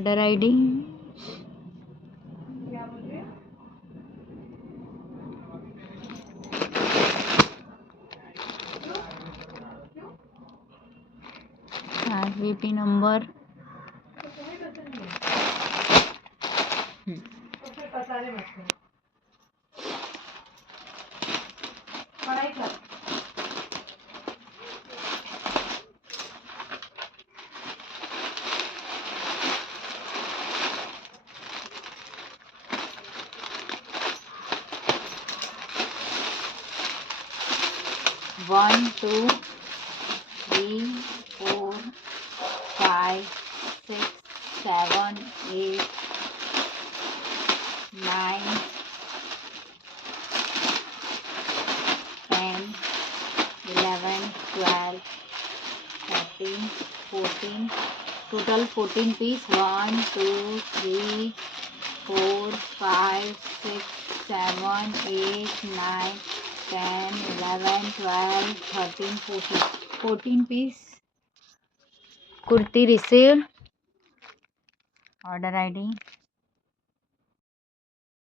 Order ID RVP number one two three four five six seven eight nine 10 11 12 13 14 total 14 piece 1 2 3 4 5 6 7 8 9 10 11 12 13 14 piece kurti received. Order ID